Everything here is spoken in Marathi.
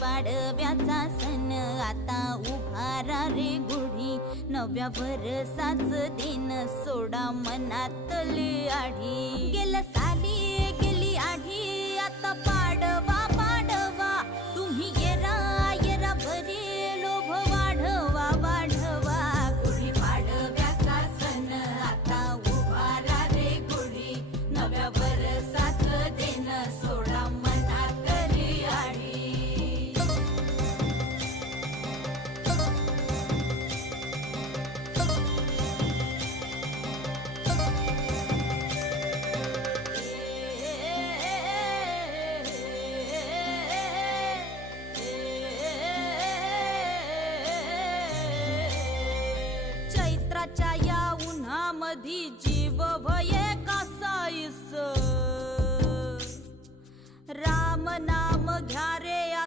पाडव्याचा सण आता उभारा रे गुढी, नव्या वर्षाच दिन सोडा मनातली आढी. गेल्या साली गेली आढी, आता पाडवा पाडवा, तुम्ही येरा येरा भरी लोभ वाढवा वाढवा. गुढी पाडव्याचा सण आता उभारा रे गुढी, नव्या वर्षाच दिन सोडा मनातली आढी. चैत्राच्या या उन्हामधी जीव भये कासाईस, राम नाम घ्या